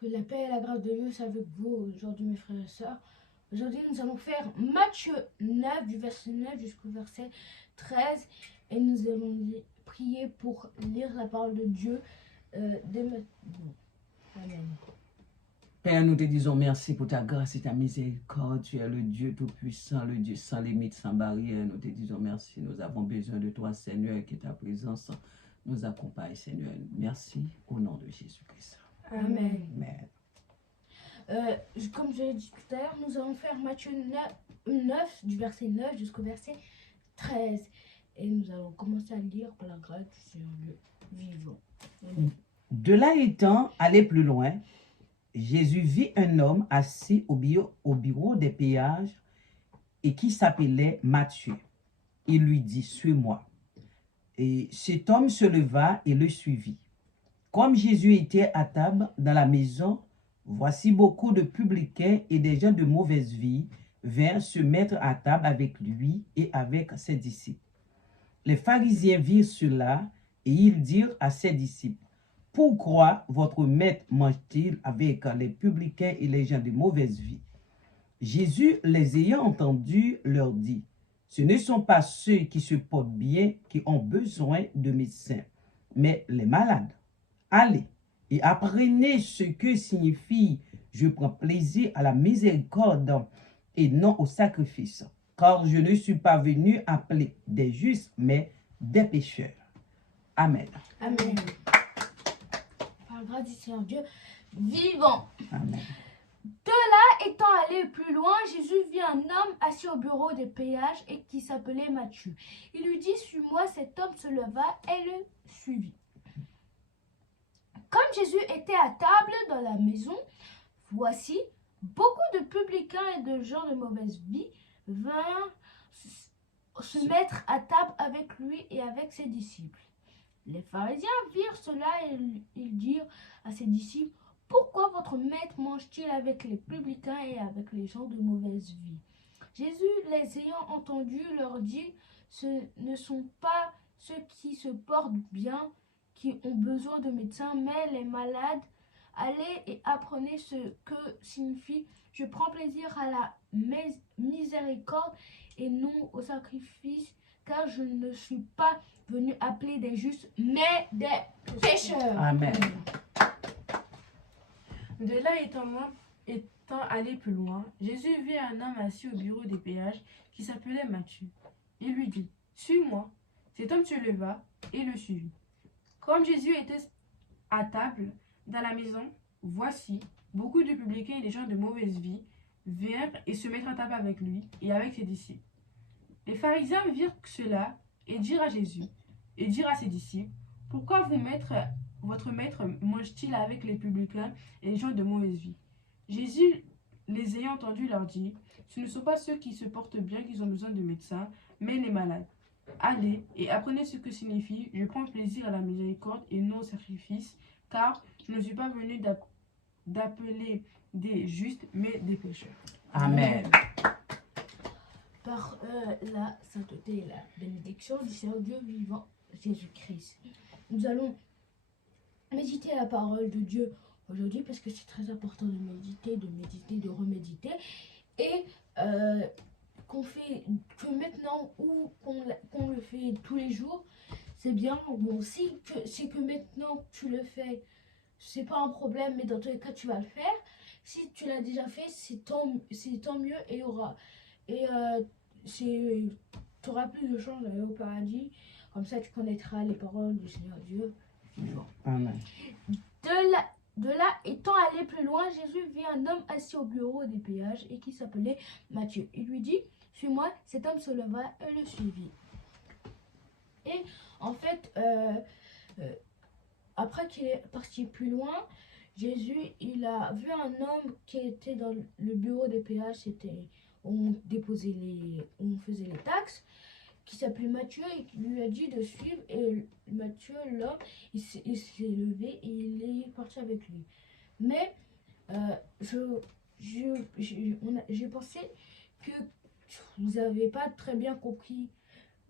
Que la paix et la grâce de Dieu soient avec vous aujourd'hui, mes frères et sœurs. Aujourd'hui, nous allons faire Matthieu 9, du verset 9 jusqu'au verset 13. Et nous allons prier pour lire la parole de Dieu dès maintenant. Amen. Père, nous te disons merci pour ta grâce et ta miséricorde. Tu es le Dieu tout-puissant, le Dieu sans limite, sans barrière. Nous te disons merci. Nous avons besoin de toi, Seigneur, que ta présence nous accompagne, Seigneur. Merci au nom de Jésus-Christ. Amen. Amen. Comme je l'ai dit tout à l'heure, nous allons faire Matthieu 9, du verset 9 jusqu'au verset 13. Et nous allons commencer à lire par la grâce du Seigneur Dieu vivant. Amen. De là étant, aller plus loin, Jésus vit un homme assis au bureau des péages et qui s'appelait Matthieu. Il lui dit, suis-moi. Et cet homme se leva et le suivit. Comme Jésus était à table dans la maison, voici beaucoup de publicains et des gens de mauvaise vie vinrent se mettre à table avec lui et avec ses disciples. Les pharisiens virent cela et ils dirent à ses disciples, pourquoi votre maître mange-t-il avec les publicains et les gens de mauvaise vie? Jésus, les ayant entendus, leur dit, ce ne sont pas ceux qui se portent bien qui ont besoin de médecins, mais les malades. Allez et apprenez ce que signifie « je prends plaisir à la miséricorde et non au sacrifice ». Car je ne suis pas venu appeler des justes, mais des pécheurs. Amen. Amen. Par la grâce du Seigneur Dieu vivant. Amen. De là étant allé plus loin, Jésus vit un homme assis au bureau des péages et qui s'appelait Matthieu. Il lui dit, suis-moi. Cet homme se leva et le suivit. Comme Jésus était à table dans la maison, voici, beaucoup de publicains et de gens de mauvaise vie vinrent se mettre à table avec lui et avec ses disciples. Les pharisiens virent cela et ils dirent à ses disciples, pourquoi votre maître mange-t-il avec les publicains et avec les gens de mauvaise vie? Jésus, les ayant entendus, leur dit, ce ne sont pas ceux qui se portent bien qui ont besoin de médecins, mais les malades. Allez et apprenez ce que signifie « je prends plaisir à la miséricorde et non au sacrifice, car je ne suis pas venu appeler des justes, mais des pécheurs. » Amen. De là étant allé plus loin, Jésus vit un homme assis au bureau des péages qui s'appelait Matthieu. Il lui dit, suis-moi. Cet homme se leva et le suivit. Comme Jésus était à table dans la maison, voici, beaucoup de publicains et des gens de mauvaise vie vinrent et se mettre à table avec lui et avec ses disciples. Les pharisiens virent cela et dirent à Jésus, et dirent à ses disciples, pourquoi votre maître mange-t-il avec les publicains et les gens de mauvaise vie? Jésus, les ayant entendus, leur dit, ce ne sont pas ceux qui se portent bien qui ont besoin de médecins, mais les malades. Allez et apprenez ce que signifie « je prends plaisir à la miséricorde et non au sacrifice, car je ne suis pas venu d'appeler des justes, mais des pécheurs. » Amen. Par la sainteté et la bénédiction du Seigneur Dieu vivant, Jésus-Christ. Nous allons méditer la parole de Dieu aujourd'hui parce que c'est très important de méditer, de reméditer. Et que maintenant ou qu'on le fait tous les jours, c'est bien. Bon, c'est que maintenant tu le fais, c'est pas un problème, mais dans tous les cas tu vas le faire. Si tu l'as déjà fait, c'est tant mieux et tu auras plus de chance d'aller au paradis. Comme ça, tu connaîtras les paroles du Seigneur Dieu vivant. Amen. De là, étant allé plus loin, Jésus vit un homme assis au bureau des péages et qui s'appelait Matthieu. Il lui dit, suis-moi. Cet homme se leva et le suivit. Et en fait, après qu'il est parti plus loin, Jésus, il a vu un homme qui était dans le bureau des péages, où on faisait les taxes, qui s'appelait Matthieu et qui lui a dit de suivre. Et Matthieu, l'homme, il s'est levé et il est parti avec lui. Mais j'ai pensé que vous n'avez pas très bien compris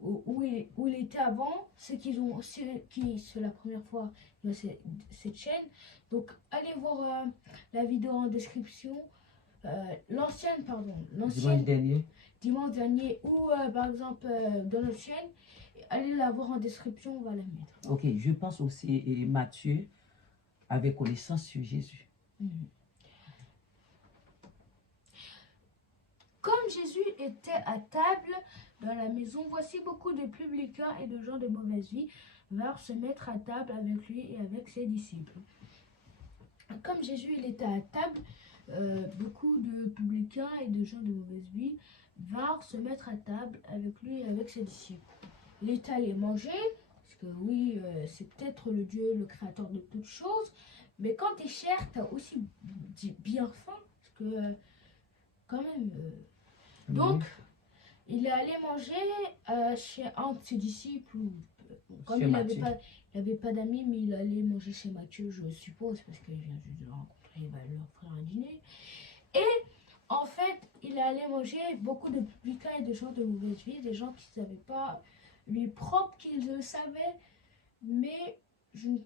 où il était avant, c'est c'est la première fois de cette chaîne. Donc allez voir la vidéo en description. L'ancienne, pardon, Dimanche dernier. dimanche dernier, ou par exemple dans notre chaîne, allez la voir en description, on va la mettre. Ok, je pense aussi Matthieu avait connaissance sur Jésus. Comme Jésus était à table dans la maison, voici beaucoup de publicains et de gens de mauvaise vie vinrent se mettre à table avec lui et avec ses disciples. Comme Jésus il était à table, beaucoup de publicains et de gens de mauvaise vie vinrent se mettre à table avec lui et avec ses disciples. Il était allé manger, parce que oui, c'est peut-être le Dieu, le créateur de toutes choses, mais quand t'es cher, t'as aussi bien faim, parce que quand même... Donc, il est allé manger chez un de ses disciples. Comme il n'avait pas d'amis, mais il allait manger chez Matthieu, je suppose, parce qu'il vient juste de le rencontrer, il va leur offrir un dîner. Et en fait, il est allé manger beaucoup de publicains et de gens de mauvaise vie, des gens qui ne savaient pas lui propre, qu'ils le savaient, mais je ne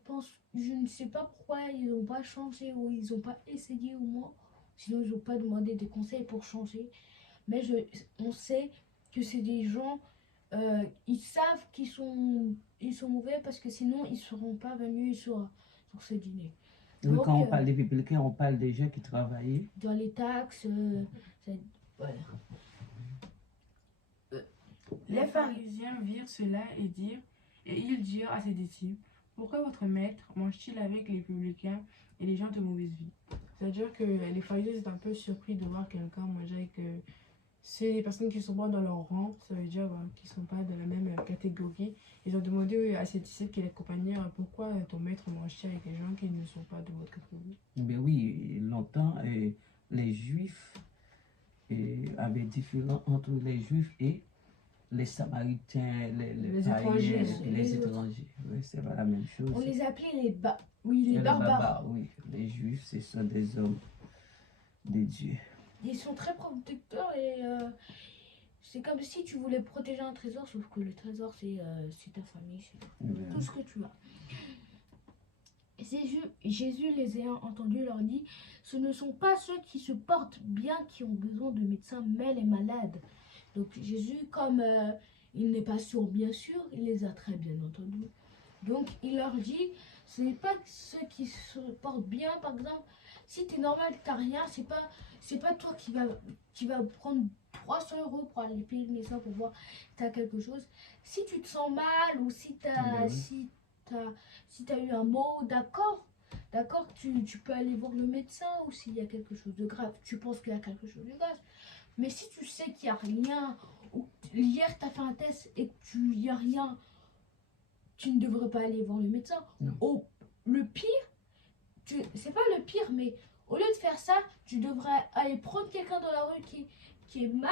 sais pas pourquoi ils n'ont pas changé ou ils n'ont pas essayé au moins, sinon ils n'ont pas demandé des conseils pour changer. Mais on sait que c'est des gens, ils savent ils sont mauvais parce que sinon ils ne seront pas venus sur ce dîner. Oui, donc, quand on parle des publicains, on parle des gens qui travaillaient dans les taxes. Voilà. Les pharisiens virent cela et ils dirent à ses disciples, pourquoi votre maître mange-t-il avec les publicains et les gens de mauvaise vie? C'est-à-dire que les pharisiens étaient un peu surpris de voir quelqu'un manger avec c'est les personnes qui ne sont pas dans leur rang, ça veut dire qu'ils ne sont pas dans la même catégorie. Ils ont demandé à ses disciples qui l'accompagnaient pourquoi ton maître mange-t-il avec les gens qui ne sont pas de votre catégorie? Ben oui, longtemps, les Juifs avaient différent entre les Juifs et les Samaritains, les étrangers. Les étrangers. Oui, c'est pas la même chose. On les appelait les barbares. Oui, les Juifs, ce sont des hommes de Dieu. Ils sont très protecteurs et c'est comme si tu voulais protéger un trésor, sauf que le trésor c'est ta famille, c'est tout ce que tu as. Jésus les ayant entendus leur dit, ce ne sont pas ceux qui se portent bien qui ont besoin de médecins, mais les malades. Donc Jésus, comme il n'est pas sourd bien sûr, il les a très bien entendus. Donc il leur dit, ce n'est pas ceux qui se portent bien, par exemple, si tu es normal, tu n'as rien, c'est pas toi qui va prendre 300 € pour aller payer le médecin pour voir si tu as quelque chose. Si tu te sens mal ou si tu as eu un mot, d'accord, tu peux aller voir le médecin, ou s'il y a quelque chose de grave, tu penses qu'il y a quelque chose de grave. Mais si tu sais qu'il n'y a rien, ou hier tu as fait un test et qu'il n'y a rien, tu ne devrais pas aller voir le médecin. Le pire, c'est pas le pire, mais au lieu de faire ça, tu devrais aller prendre quelqu'un dans la rue qui est mal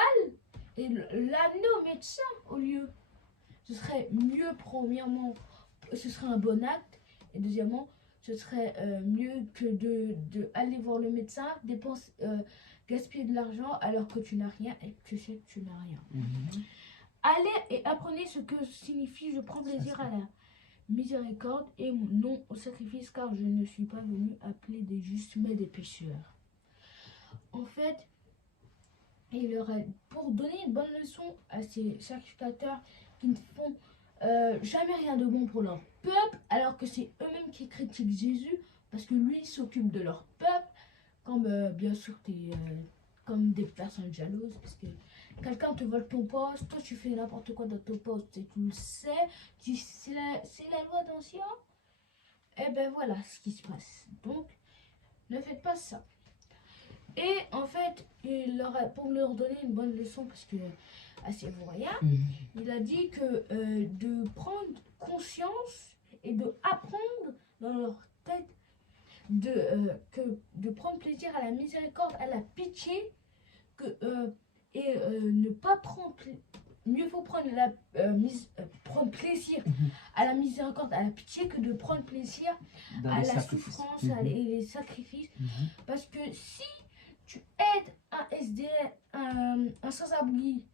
et l'amener au médecin au lieu. Ce serait mieux, premièrement, ce serait un bon acte, et deuxièmement, ce serait mieux que de aller voir le médecin, gaspiller de l'argent alors que tu n'as rien et que tu sais que tu n'as rien. Allez et apprenez ce que signifie je prends plaisir à la miséricorde et non au sacrifice, car je ne suis pas venu appeler des justes mais des pécheurs. En fait, pour donner une bonne leçon à ces sacrificateurs qui ne font jamais rien de bon pour leur peuple, alors que c'est eux-mêmes qui critiquent Jésus parce que lui s'occupe de leur peuple, comme bien sûr comme des personnes jalouses, parce que quelqu'un te vole ton poste, toi tu fais n'importe quoi dans ton poste et tu le sais, c'est la loi d'ancien. Et ben voilà ce qui se passe. Donc, ne faites pas ça. Et en fait, pour leur donner une bonne leçon, parce que assez vous rien, il a dit que de prendre conscience et de apprendre dans leur tête de prendre plaisir à la miséricorde, à la pitié, ne pas prendre mieux vaut prendre plaisir à la miséricorde, à la pitié, que de prendre plaisir à la souffrance et les sacrifices. Parce que si tu aides un SDF, un sans-abri,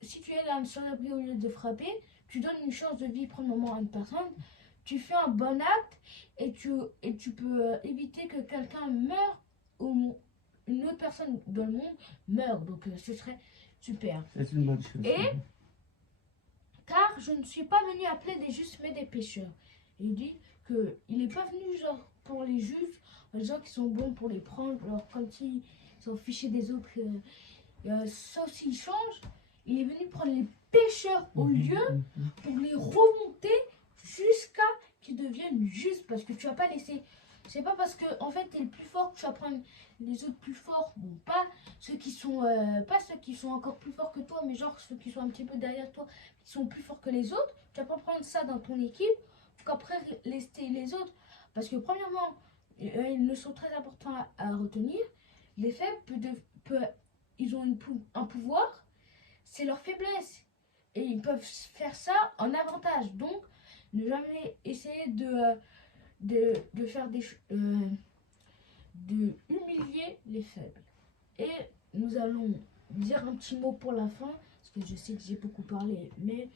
si tu es là sans abri, au lieu de frapper, tu donnes une chance de vie premièrement à une personne, tu fais un bon acte et tu peux éviter que quelqu'un meure ou une autre personne dans le monde meure. Donc ce serait super. C'est une bonne chose. Et car je ne suis pas venu appeler des justes mais des pécheurs. Et il dit qu'il n'est pas venu genre pour les justes, les gens qui sont bons pour les prendre, alors comme s'ils sont fichés des autres, sauf s'ils changent. Il est venu prendre les pécheurs au lieu pour les remonter jusqu'à qu'ils deviennent justes, parce que tu vas pas laisser. C'est pas parce que en fait tu es le plus fort que tu vas prendre les autres plus forts. Bon, pas ceux qui sont encore plus forts que toi, mais genre ceux qui sont un petit peu derrière toi, qui sont plus forts que les autres. Tu vas pas prendre ça dans ton équipe pour qu'après laisser les autres. Parce que premièrement, ils ne sont très importants à retenir. Les faibles ils ont un pouvoir, c'est leur faiblesse. Et ils peuvent faire ça en avantage. Donc, ne jamais essayer de faire de humilier les faibles. Et nous allons dire un petit mot pour la fin, parce que je sais que j'ai beaucoup parlé, mais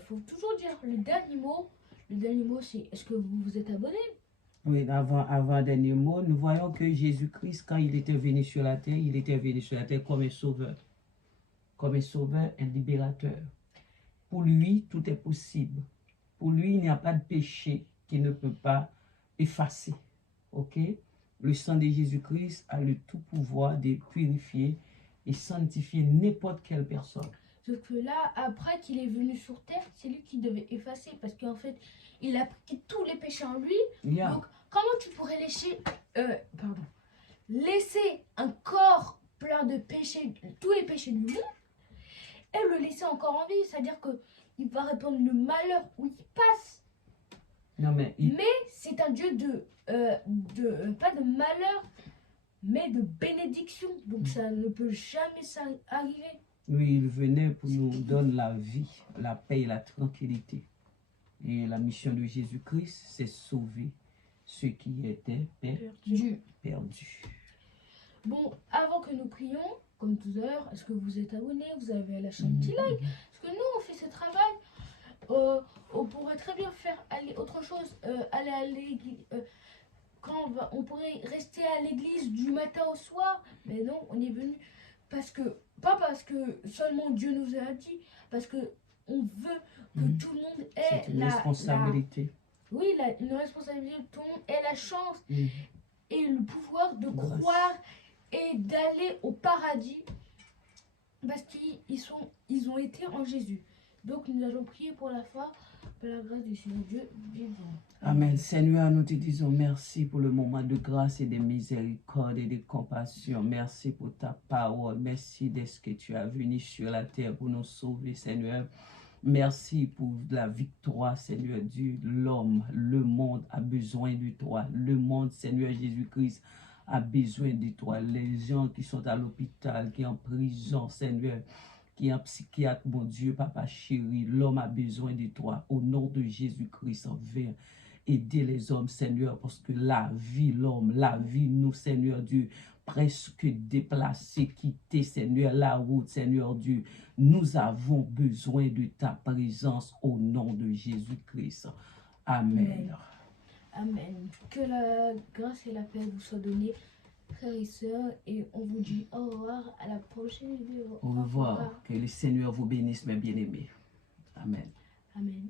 faut toujours dire le dernier mot. Le dernier mot, c'est est-ce que vous vous êtes abonné? Oui, avant dernier mot, nous voyons que Jésus-Christ, quand il était venu sur la terre, il était venu sur la terre comme un sauveur, un libérateur. Pour lui, tout est possible. Pour lui, il n'y a pas de péché qui ne peut pas effacer. Ok? Le sang de Jésus-Christ a le tout pouvoir de purifier et sanctifier n'importe quelle personne. Sauf que là, après qu'il est venu sur terre, c'est lui qui devait effacer, parce qu'en fait, il a pris tous les péchés en lui. Yeah. Donc, comment tu pourrais laisser un corps plein de péchés, tous les péchés du monde, et le laisser encore en vie? C'est-à-dire qu'il va répandre le malheur où il passe. Non, mais c'est un Dieu pas de malheur, mais de bénédiction. Donc ça ne peut jamais arriver. Oui, il venait pour nous donner la vie, la paix et la tranquillité. Et la mission de Jésus-Christ, c'est sauver ceux qui étaient perdus. Bon, avant que nous prions, comme tout à l'heure, est-ce que vous êtes abonné? Vous avez lâché un petit like? Parce que nous, on fait ce travail. On pourrait très bien faire autre chose. Aller à l'église. On pourrait rester à l'église du matin au soir. Mais non, on est venu pas parce que seulement Dieu nous a dit, parce que on veut que tout le monde ait une responsabilité. Une responsabilité. Tout le monde ait la chance et le pouvoir de croire et d'aller au paradis, parce qu'ils ont été en Jésus. Donc nous allons prier pour la foi, pour la grâce du Seigneur Dieu vivant. Amen. Seigneur, nous te disons merci pour le moment de grâce et de miséricorde et de compassion. Merci pour ta parole. Merci de ce que tu as venu sur la terre pour nous sauver, Seigneur. Merci pour la victoire, Seigneur Dieu. L'homme, le monde a besoin de toi. Le monde, Seigneur Jésus-Christ, a besoin de toi. Les gens qui sont à l'hôpital, qui sont en prison, Seigneur, qui est un psychiatre, mon Dieu, Papa chéri, l'homme a besoin de toi. Au nom de Jésus-Christ, viens aider les hommes, Seigneur, parce que la vie, l'homme, la vie, nous, Seigneur Dieu, presque déplacés, quittés, Seigneur, la route, Seigneur Dieu, nous avons besoin de ta présence au nom de Jésus-Christ. Amen. Amen. Que la grâce et la paix vous soient données, frères et sœurs, et on vous dit au revoir à la prochaine vidéo. Au revoir. Que le Seigneur vous bénisse, mes bien-aimés. Amen. Amen.